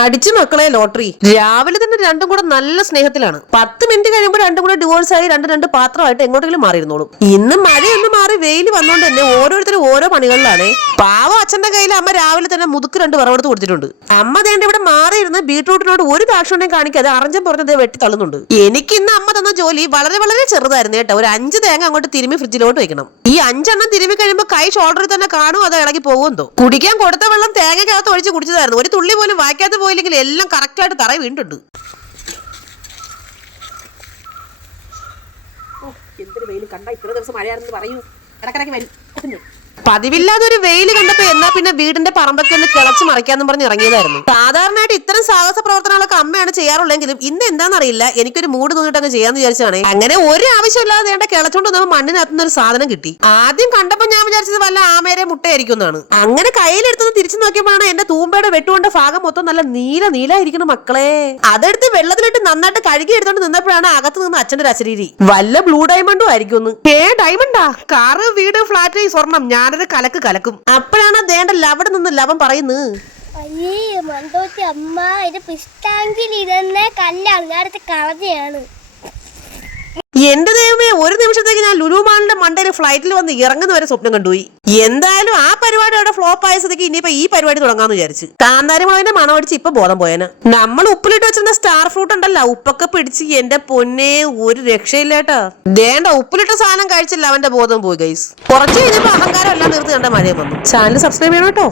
അടിച്ചു മക്കളെ ലോട്ടറി. രാവിലെ തന്നെ രണ്ടും കൂടെ നല്ല സ്നേഹത്തിലാണ്. 10 മിനിറ്റ് കഴിയുമ്പോൾ രണ്ടും കൂടെ ഡിവോഴ്സ് ആയി രണ്ട് പാത്രമായിട്ട് എങ്ങോട്ടെങ്കിലും മാറിയിരുന്നോളും. ഇന്ന് മഴയൊന്ന് മാറി വെയിൽ വന്നോണ്ട് തന്നെ ഓരോരുത്തരും ഓരോ പണികളിലാണേ. പാവം അച്ഛന്റെ കയ്യിൽ അമ്മ രാവിലെ തന്നെ മുതുക്ക് 2 വിറവെടുത്ത് കൊടുത്തിട്ടുണ്ട്. അമ്മ ദേണ്ട ഇവിടെ മാറിയിരുന്ന് ബീട്രൂട്ടിനോട് ഒരു ദാക്ഷണ്യം കാണിക്കാതെ അറഞ്ചം പുറത്ത് വെട്ടി തള്ളുന്നുണ്ട്. എനിക്ക് ഇന്ന് അമ്മ തന്ന ജോലി വളരെ വളരെ ചെറുതായിരുന്നു കേട്ടോ. ഒരു 5 തേങ്ങ അങ്ങോട്ട് തിരുമ്മി ഫ്രിഡ്ജിലോട്ട് വെക്കണം. ഈ 5 എണ്ണം തിരുമ്മി കഴിയുമ്പോൾ കൈ ഷോൾഡറിൽ തന്നെ കാണും, അത് ഇളകി പോകുമെന്തോ. കുടിക്കാൻ കൊടുത്ത വെള്ളം തേങ്ങക്കകത്ത് ഒഴിച്ച് കുടിച്ചതായിരുന്നു. ഒരു തുള്ളി പോലും വായിക്കാത്ത പോയില്ലെങ്കിൽ എല്ലാം കറക്റ്റായിട്ട് തറ വീണ്ടുണ്ട്. എന്തൊരു വെയിൽ കണ്ട. ഇത്ര ദിവസം മഴയാണെന്ന് പറയൂ, ഇടക്കിടക്ക് വരും. പതിവില്ലാതെ ഒരു വെയിൽ കണ്ടപ്പോ എന്നാ പിന്നെ വീടിന്റെ പറമ്പൊക്കെ ഒന്ന് കിളച്ച് മറിക്കാന്നും പറഞ്ഞ് ഇറങ്ങിയതായിരുന്നു. സാധാരണയായിട്ട് ഇത്തരം സാഹസ പ്രവർത്തനങ്ങളൊക്കെ അമ്മയാണ് ചെയ്യാറുള്ളെങ്കിലും ഇന്ന് എന്താണെന്നറിയില്ല, എനിക്കൊരു മൂഡ് തോന്നിട്ട് അങ്ങ് ചെയ്യാന്ന് വിചാരിച്ചാണ്. അങ്ങനെ ഒരു ആവശ്യമില്ലാതെ വേണ്ട കിളച്ചോണ്ട് വന്നപ്പോ മണ്ണിനകത്തുനിന്ന് ഒരു സാധനം കിട്ടി. ആദ്യം കണ്ടപ്പോ ഞാൻ വിചാരിച്ചത് വല്ല ആമേരെ മുട്ടയായിരിക്കും എന്നാണ്. അങ്ങനെ കയ്യിലെടുത്തത് തിരിച്ചു നോക്കിയപ്പോഴാണ് എന്റെ തൂമ്പയുടെ വെട്ടുകൊണ്ട ഭാഗം മൊത്തം നല്ല നീലായിരിക്കണം മക്കളെ. അതെടുത്ത് വെള്ളത്തിലിട്ട് നന്നായിട്ട് കഴുകി എടുത്തോണ്ട് നിന്നപ്പോഴാണ് അകത്ത് നിന്ന് അച്ഛന്റെ ഒരു അശരീരി. വല്ല ബ്ലൂ ഡയമണ്ടും ആയിരിക്കും. ഡയമണ്ടാ? കാറ്, വീട്, ഫ്ലാറ്റ്, സ്വർണം, ഞാനൊരു കലക്കും. അപ്പോഴാണ് ദേണ്ട ലവിടെ നിന്ന് ലവൻ പറയുന്നത്, അമ്മ ഇത് പിഷ്ടാങ്കിൽ ഇതെന്നെ കല്ലാണ്, നേരത്തെ കളഞ്ഞയാണ്. എന്റെ ദൈവമേ, ഒരു നിമിഷത്തേക്ക് ഞാൻ ലുലു മാളിന്റെ മണ്ടയിൽ ഫ്ലൈറ്റിൽ വന്ന് ഇറങ്ങുന്ന വരെ സ്വപ്നം കണ്ടുപോയി. എന്തായാലും ആ പരിപാടി അവിടെ ഫ്ലോപ്പ് ആയ സ്ഥിതിക്ക് ഇനിയിപ്പോ ഈ പരിപാടി തുടങ്ങാന്ന് വിചാരിച്ചു. കാന്താരിമുളകിന്റെ മണമടിച്ച് ഇപ്പൊ ബോധം പോയന്. നമ്മൾ ഉപ്പിലിട്ട് വെച്ചിരുന്ന സ്റ്റാർ ഫ്രൂട്ട് ഉണ്ടല്ലോ, ഉപ്പൊക്കെ പിടിച്ച് എന്റെ പൊന്നെ ഒരു രക്ഷയില്ലേട്ടാ. ദേണ്ട ഉപ്പിലിട്ട സാധനം കഴിച്ചില്ല, അവന്റെ ബോധം പോയി ഗൈസ്. കുറച്ച് കഴിഞ്ഞപ്പോ അഹങ്കാരം എല്ലാം നിർത്തി കണ്ട മഴയും വന്നു. ചാനൽ സബ്സ്ക്രൈബ് ചെയ്യണം കേട്ടോ.